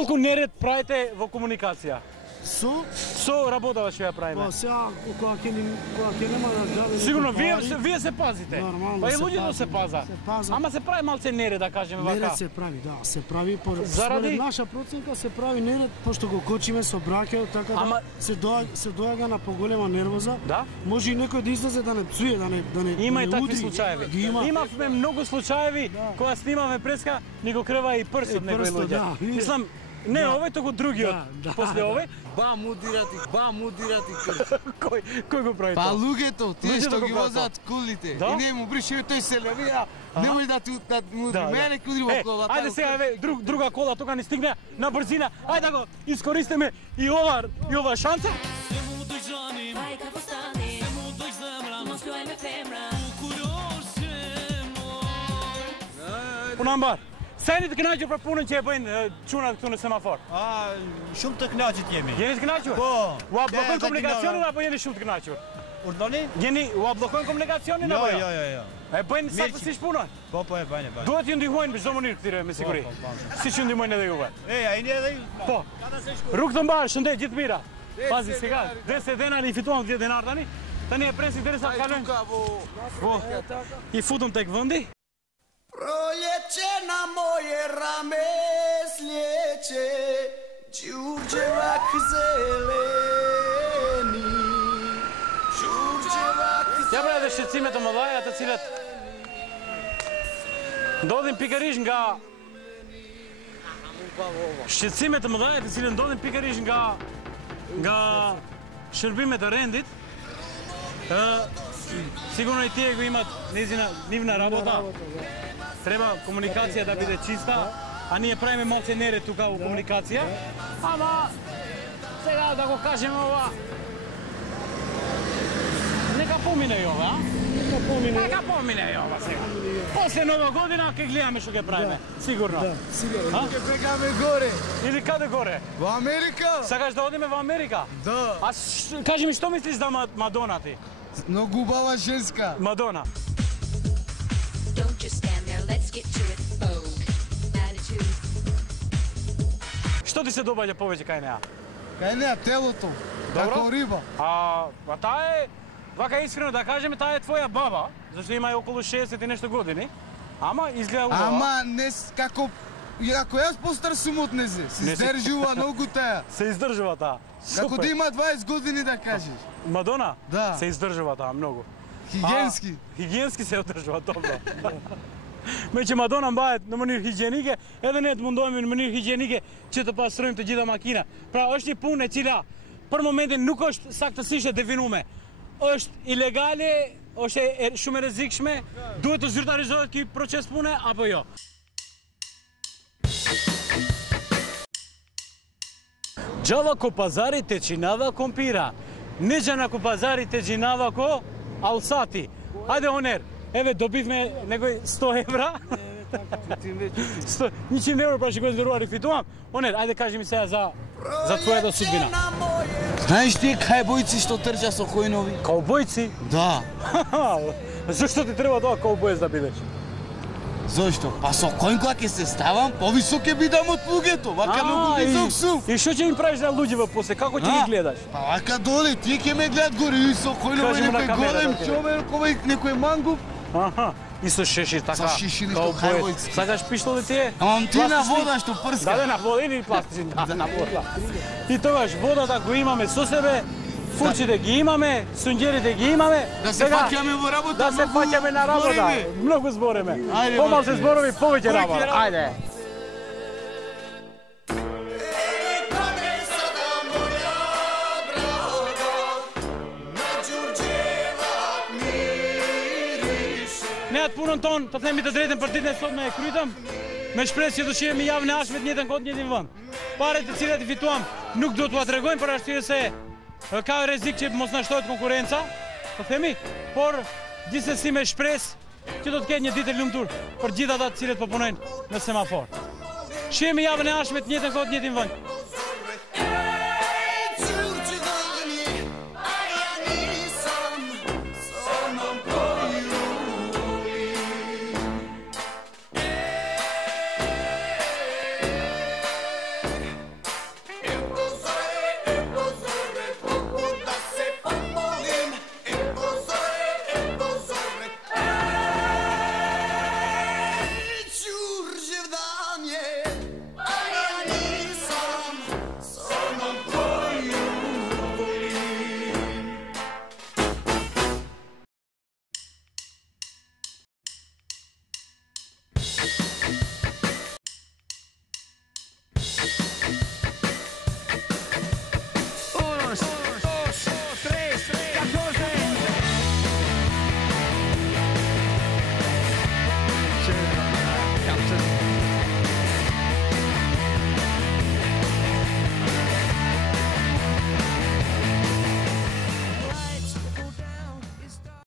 Колку неред правите во комуникација? Со работава што ја правиме. Па сега кога ќе нема да даде. Сигурно вие се пазите. Па и луѓето се паза. Ама се прави малце неред, да кажеме вака. Неред се прави, да, се прави заради наша проценка се прави неред пошто го кочиме со браќа, така да се доаѓа на поголема нервоза. Да? Може и некој да излезе да не псуе, да не има и такви случаеви. Имавме многу случаеви кога снимаме преска, ни го крва и прсот некој луѓе. Мислам, не, овој току другиот. После овој ба мудирати Кој го прави тоа? Па луѓето, тие што ги возат кулите. И не му бриши тој се левија. Немој да му мене кудри во колата. Ајде сега друга кола тука ни стигне на брзина. Ајде да го искористиме и ова шанса. Понамбар. Сајни të kënaqur për punën që e bëjnë çunat këtu në semafor? Shumë të kënaqur jemi. Jeni të kënaqur? Po. Ua bllokojnë komunikacionin apo jeni shumë të kënaqur? Urdhoni? Jeni ua bllokojnë komunikacionin apo jo? Jo. E bëjnë saktësisht punën? Po, e bëjnë. Duhet ju ndihmojnë në çdo mënyrë këtyre me siguri. Siç ju ndihmojnë edhe juve. Ajini edhe ju. Po. Rrugë të mbar, shëndet gjithë mira. Pazi se ka. Desë denari i fituam 10 denar tani. Tani e presim derisa kalojnë. Po. I futëm tek vendi. Proljeće na moje rame sljeće, đurđevak zeleni, đurđevak zeleni. Ja pra edhe shqetësime të mëdhaja të cilat ndodhin pikërisht nga shqetësime të mëdhaja të cilat ndodhin pikërisht nga shërbimet e rendit. Sigurno i tijegu imat nivna rabota. Treba komunikacija da bude čista, a nije pravime malce nered tu kao komunikacija. Ama, сега da go kažem ova, neka pomine i ova, Neka pomine i ova сега. После Nova godina ke gledame što ke pravime, sigurno. Da, sigurno. Ke pegame gore. Ili kada gore? Во Америка? Sagaš da odime u Amerika? Да. A kaži mi što misliš da Madonna ti? Много убава женска. Madonna. Don't just stand there, let's get to it. Attitude. Što ti se dobaѓа повеќе кај неа? Кај неа телото. Како риба. А таа е, вака искрено да кажеме, таа е твоја баба, зашто има околу 60 и нешто години. Ама изгледа убава. Ама не како ако јас постар сум од незе, се издржува многу таа. Се издржува таа. Како да има 20 години да кажеш. Madonna? Да. Се издржува таа многу. Хигиенски. Хигиенски се одржува, добро. Meqë Madonna mbahet në mënyrë higjienike, edhe ne të mundohemi në mënyrë higjienike që të pastrojmë të gjitha makina. Pra është një punë e cila për momentin nuk është saktësisht e definuar. Është ilegale, është shumë e rrezikshme, duhet të zyrtarizohet ky proces pune apo jo? Gjava ko pazari te qinava kompira, në gjana ko pazari te gjinava ko alsati. Hajde Oner, eve do bifme negoj 100 evra. 100 euro pra shikoj zveruar i fituam. Oner, hajde kaži mi se za твојата судбина. Знаеш ти кајбојци што трча со којнови? Каубојци? Да. Зашто ти треба тоа каубојец да бидеш? Зошто? Па со кој кога ќе се ставам, повисок ќе бидам од луѓето, вака многу висок сум. И што ќе им правиш на луѓето после? Како ќе ги гледаш? Па вака доле, тие ќе ме гледат горе и со којнови некој голем човек, некој мангуп. Аха. И со шешир така. Со шешир што кајбојц. Сакаш пиштоли тие? Амам ти на вода што прска. Да, на вода или пластични? Да, на вода. И тогаш водата го имаме со себе, фурчите ги имаме, сунџерите ги имаме. Да се фаќаме во работа. Да се фаќаме на работа. Многу збореме. Помал се зборови, повеќе работа. Ајде. Ne atë punën tonë, të themi të drejtën për ditën e sotme e krytëm, me shpresë që do shihemi javën e ardhshme të njëjtën kohë, në njëjtin vend. Paret të cilat i fituam nuk do t'ua tregojmë për arsye se ka rrezik që mos na shtohet konkurrenca, të themi, por gjithsesi me shpresë që do të ketë një ditë e lumtur për gjithë ata të cilët po punojnë në semafor. Shihemi javën e ardhshme të njëjtën kohë, në njëjtin vend.